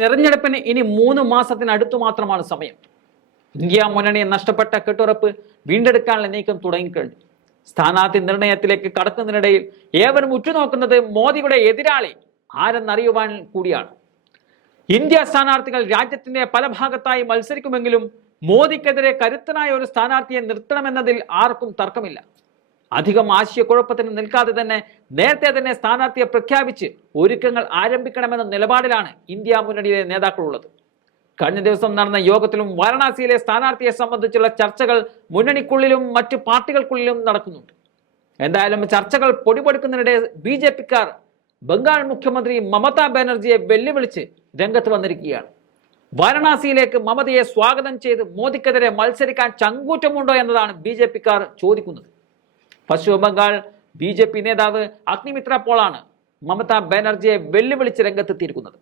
തെരഞ്ഞെടുപ്പിന് ഇനി മൂന്ന് മാസത്തിനടുത്തു മാത്രമാണ് സമയം. ഇന്ത്യ മുന്നണിയെ നഷ്ടപ്പെട്ട കെട്ടുറപ്പ് വീണ്ടെടുക്കാനുള്ള നീക്കം തുടങ്ങിക്കഴിഞ്ഞു. സ്ഥാനാർത്ഥി നിർണയത്തിലേക്ക് കടക്കുന്നതിനിടയിൽ ഏവരും ഉറ്റുനോക്കുന്നത് മോദിയുടെ എതിരാളി ആരെന്നറിയുവാൻ കൂടിയാണ്. ഇന്ത്യ സ്ഥാനാർത്ഥികൾ രാജ്യത്തിന്റെ പല ഭാഗത്തായി മത്സരിക്കുമെങ്കിലും മോദിക്കെതിരെ കരുത്തനായ ഒരു സ്ഥാനാർത്ഥിയെ നിർത്തണമെന്നതിൽ ആർക്കും തർക്കമില്ല. അധികം ആശയക്കുഴപ്പത്തിന് നിൽക്കാതെ തന്നെ നേരത്തെ തന്നെ സ്ഥാനാർത്ഥിയെ പ്രഖ്യാപിച്ച് ഒരുക്കങ്ങൾ ആരംഭിക്കണമെന്ന നിലപാടിലാണ് ഇന്ത്യ മുന്നണിയിലെ നേതാക്കളുള്ളത്. കഴിഞ്ഞ ദിവസം നടന്ന യോഗത്തിലും വാരണാസിയിലെ സ്ഥാനാർത്ഥിയെ സംബന്ധിച്ചുള്ള ചർച്ചകൾ മുന്നണിക്കുള്ളിലും മറ്റു പാർട്ടികൾക്കുള്ളിലും നടക്കുന്നുണ്ട്. എന്തായാലും ചർച്ചകൾ പൊടിപൊടുക്കുന്നതിനിടെ ബി ജെ പിക്കാർ ബംഗാൾ മുഖ്യമന്ത്രി മമതാ ബാനർജിയെ വെല്ലുവിളിച്ച് രംഗത്ത് വന്നിരിക്കുകയാണ്. വാരണാസിയിലേക്ക് മമതയെ സ്വാഗതം ചെയ്ത് മോദിക്കെതിരെ മത്സരിക്കാൻ ചങ്കൂറ്റമുണ്ടോ എന്നതാണ് ബി ജെ പിക്കാർ ചോദിക്കുന്നത്. പശ്ചിമ ബംഗാൾ ബി ജെ പി നേതാവ് അഗ്നിമിത്ര പോളാണ് മമതാ ബാനർജിയെ വെല്ലുവിളിച്ച് രംഗത്തെത്തിയിരിക്കുന്നത്.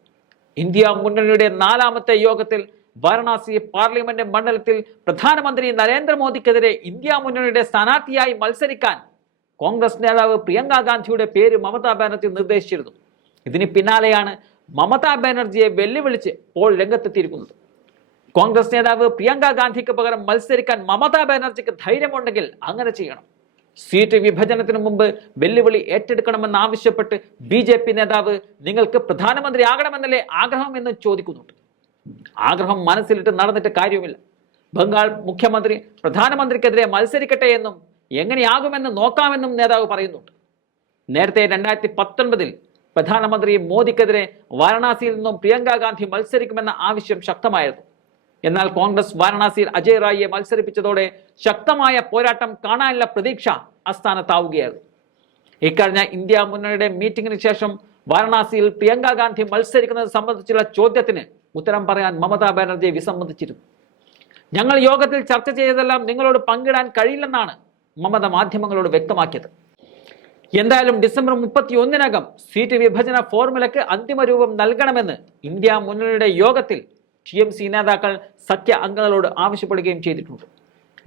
ഇന്ത്യ മുന്നണിയുടെ നാലാമത്തെ യോഗത്തിൽ വാരണാസി പാർലമെന്റ് മണ്ഡലത്തിൽ പ്രധാനമന്ത്രി നരേന്ദ്രമോദിക്കെതിരെ ഇന്ത്യ മുന്നണിയുടെ സ്ഥാനാർത്ഥിയായി മത്സരിക്കാൻ കോൺഗ്രസ് നേതാവ് പ്രിയങ്ക ഗാന്ധിയുടെ പേര് മമതാ ബാനർജി നിർദ്ദേശിച്ചിരുന്നു. ഇതിന് പിന്നാലെയാണ് മമതാ ബാനർജിയെ വെല്ലുവിളിച്ച് പോൾ രംഗത്തെത്തിയിരിക്കുന്നത്. കോൺഗ്രസ് നേതാവ് പ്രിയങ്ക ഗാന്ധിക്ക് പകരം മത്സരിക്കാൻ മമതാ ബാനർജിക്ക് ധൈര്യമുണ്ടെങ്കിൽ അങ്ങനെ ചെയ്യണം. സീറ്റ് വിഭജനത്തിന് മുമ്പ് വെല്ലുവിളി ഏറ്റെടുക്കണമെന്ന് ആവശ്യപ്പെട്ട് ബി ജെ പി നേതാവ് നിങ്ങൾക്ക് പ്രധാനമന്ത്രി ആകണമെന്നല്ലേ ആഗ്രഹം എന്ന് ചോദിക്കുന്നുണ്ട്. ആഗ്രഹം മനസ്സിലിട്ട് നടന്നിട്ട് കാര്യമില്ല. ബംഗാൾ മുഖ്യമന്ത്രി പ്രധാനമന്ത്രിക്കെതിരെ മത്സരിക്കട്ടെ എന്നും എങ്ങനെയാകുമെന്ന് നോക്കാമെന്നും നേതാവ് പറയുന്നുണ്ട്. നേരത്തെ രണ്ടായിരത്തി പത്തൊൻപതിൽ പ്രധാനമന്ത്രി മോദിക്കെതിരെ വാരണാസിയിൽ നിന്നും പ്രിയങ്ക ഗാന്ധി മത്സരിക്കുമെന്ന ആവശ്യം ശക്തമായിരുന്നു. എന്നാൽ കോൺഗ്രസ് വാരണാസിയിൽ അജയ് റായിയെ മത്സരിപ്പിച്ചതോടെ ശക്തമായ പോരാട്ടം കാണാനുള്ള പ്രതീക്ഷ അസ്ഥാനത്താവുകയായിരുന്നു ഇക്കഴിഞ്ഞ ഇന്ത്യ മുന്നണിയുടെ മീറ്റിംഗിന് ശേഷം വാരണാസിയിൽ പ്രിയങ്ക ഗാന്ധി മത്സരിക്കുന്നത് സംബന്ധിച്ചുള്ള ചോദ്യത്തിന് ഉത്തരം പറയാൻ മമതാ ബാനർജി വിസമ്മതിച്ചിരുന്നു. ഞങ്ങൾ യോഗത്തിൽ ചർച്ച ചെയ്തതെല്ലാം നിങ്ങളോട് പങ്കിടാൻ കഴിയില്ലെന്നാണ് മമത മാധ്യമങ്ങളോട് വ്യക്തമാക്കിയത്. എന്തായാലും ഡിസംബർ മുപ്പത്തി ഒന്നിനകം സീറ്റ് വിഭജന ഫോർമുലയ്ക്ക് അന്തിമ രൂപം നൽകണമെന്ന് ഇന്ത്യ മുന്നണിയുടെ യോഗത്തിൽ ടി എം സി നേതാക്കൾ സഖ്യ അംഗങ്ങളോട് ആവശ്യപ്പെടുകയും ചെയ്തിട്ടുണ്ട്.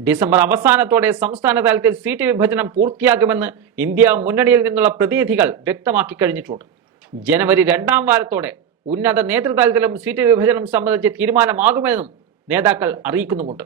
ഡിസംബർ അവസാനത്തോടെ സംസ്ഥാന തലത്തിൽ സീറ്റ് വിഭജനം പൂർത്തിയാകുമെന്ന് ഇന്ത്യ മുന്നണിയിൽ നിന്നുള്ള പ്രതിനിധികൾ വ്യക്തമാക്കി കഴിഞ്ഞിട്ടുണ്ട്. ജനുവരി രണ്ടാം വാരത്തോടെ ഉന്നത നേതൃതലത്തിലും സീറ്റ് വിഭജനം സംബന്ധിച്ച് തീരുമാനമാകുമെന്നും നേതാക്കൾ അറിയിക്കുന്നുമുണ്ട്.